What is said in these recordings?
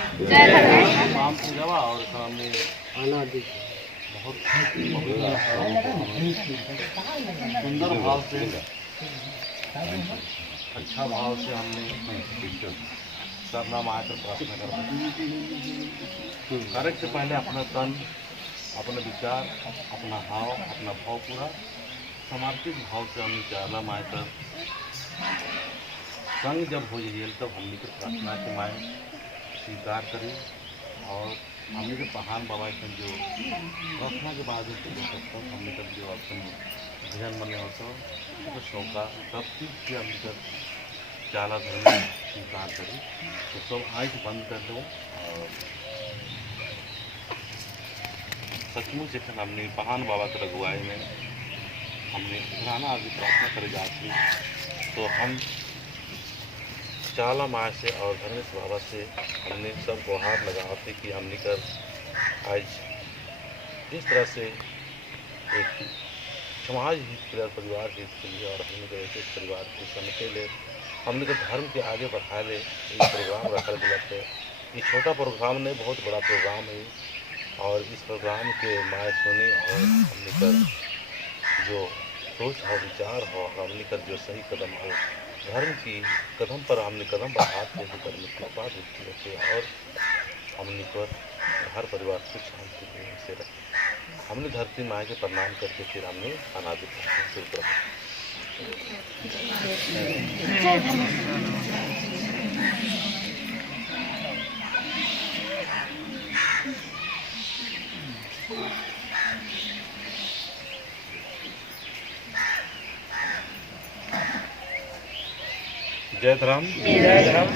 नाम से जवा और सामने बहुत सुंदर भाव से, अच्छा भाव से हमने सरना माया कर प्रार्थना करते। कार्य से पहले अपना तन, अपने विचार, अपना हाव, अपना भाव पूरा समर्पित भाव से हमने चाला माया कर संग जब हो जाइए तब हमने को प्रार्थना के माए स्वीकार करें। और हमने के पहान बाबा के जो प्रार्थना के बाद हमने तब जो अपन भजन बने होता तो शौका सब चीज़ से हमने कर चाला धर्म स्वीकार करें। तो सब आँख बंद कर दो और सचमुच जखन हमने पहान बाबा के रघुआई में हमने घराना आदि प्रार्थना करे जाती तो हम चाला माँ से और धर्मेश बाबा से हमने सब गुहार लगाते कि हमने कर आज जिस तरह से एक समाज हित के लिए, परिवार हित के लिए और हमने एक परिवार के समिति ले हमने के धर्म के आगे बढ़ा ले ये प्रोग्राम रखा गया है। ये छोटा प्रोग्राम नहीं, बहुत बड़ा प्रोग्राम है और इस प्रोग्राम के माए सुनी और हमने कर जो सोच हो, विचार हो, हमने कर जो सही कदम हो धर्म की कदम पर हमने कदम बढ़ाते हुए कर्म की बात होती रहती और हमने पर हर परिवार सुख शांति से रहे। हमने धरती माँ के प्रणाम करके फिर हमने अनादि शुरू कर जय धर्म जय धर्म।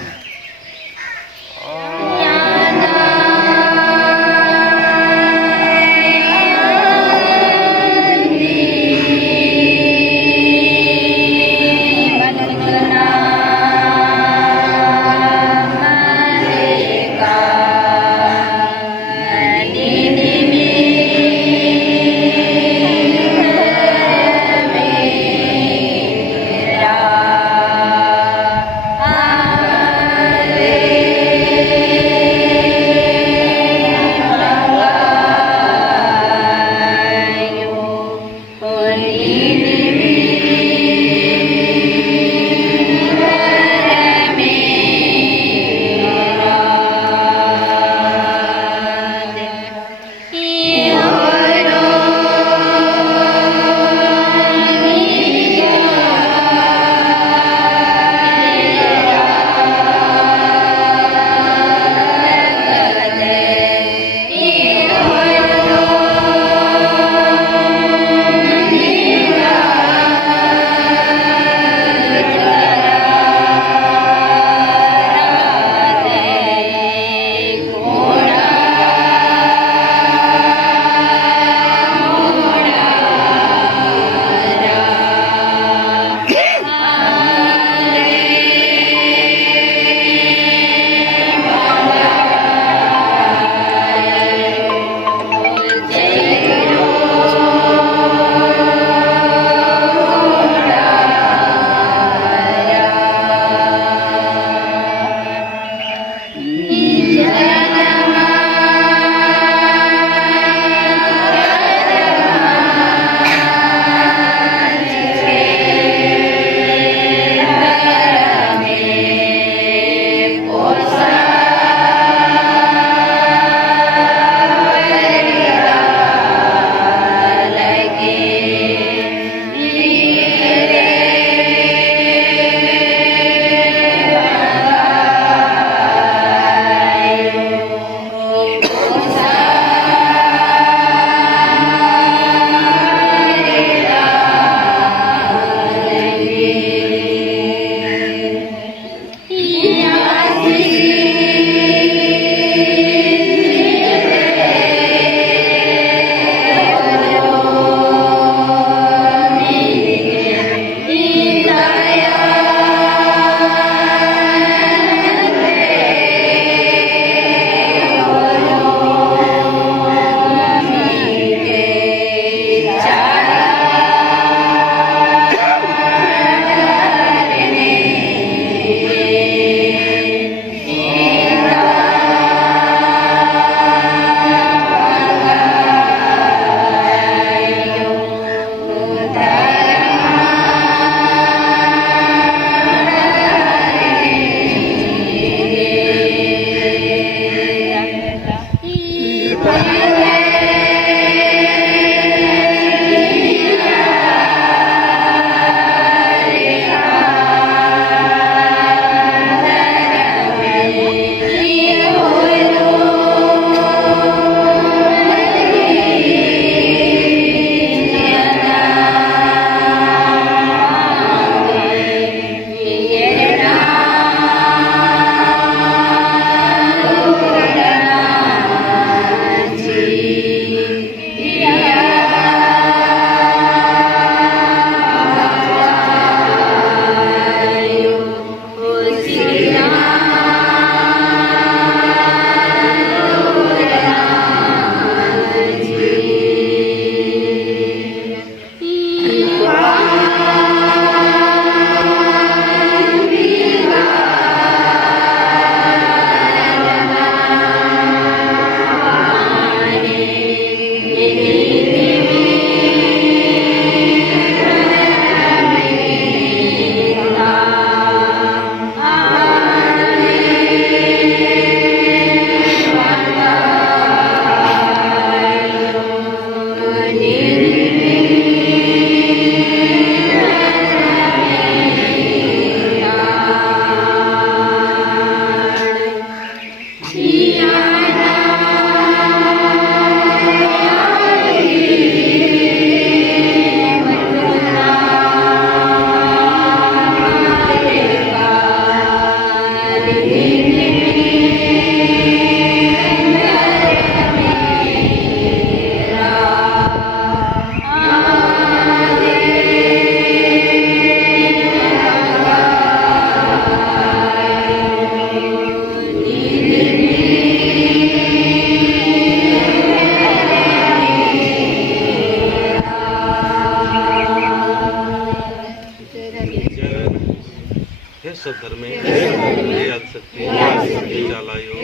धर्मे हे आदिशक्ति हे चालायो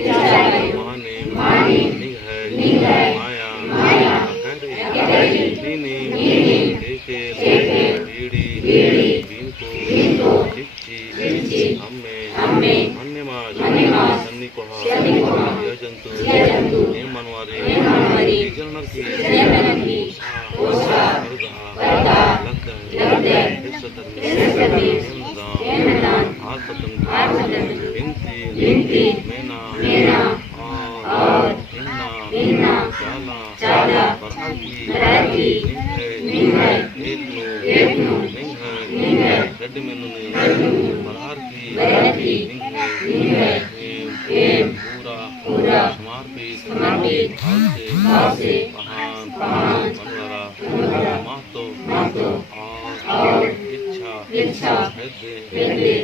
महाने निघ माया अकरे नीनी एके बीड़ी बीनको चिच्ची अम्मे अन्यमाज सन्नी कोहा यह जंतु हे मनवारी जन्नर की उषा वरदा लगदा हिस्सतरमी बिनती मेना और इन्ना चाला बराकी एकनो निंगे गड्डी मेनुनी बराकी निंगे पूरा समर्पित भाव से महान मनवरा महतो और इच्छा हृदय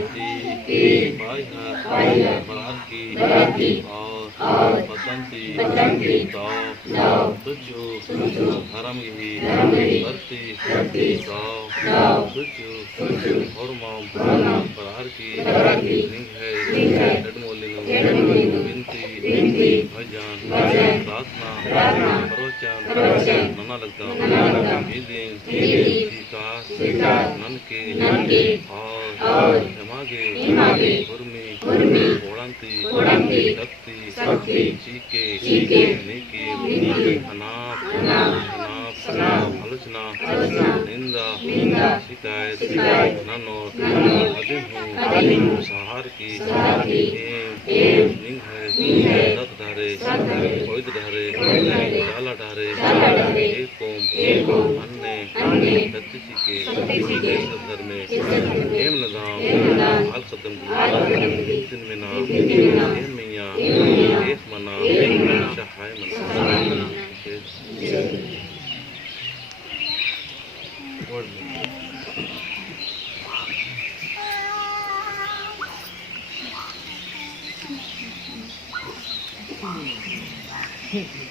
बराकी और बदंती तुझो धर्म ही करती तुझो और बराकी निंगे डडमोलिनो बिनती भजन प्रार्थना प्रवचन नना लगता विकास ननके और हेमागे उर्मी कोड़ंती शक्ति चीके नीकी अनाप आलोचना निंदा शिकायत ननोत अधीन सहार की दत्त धारे वैद धारे जाला धारे एक कोम अन्य शक्ति के सदर में एम नजाम आल कदम दिन में नाम एम मैया एक मना चाहाय मना Hmm.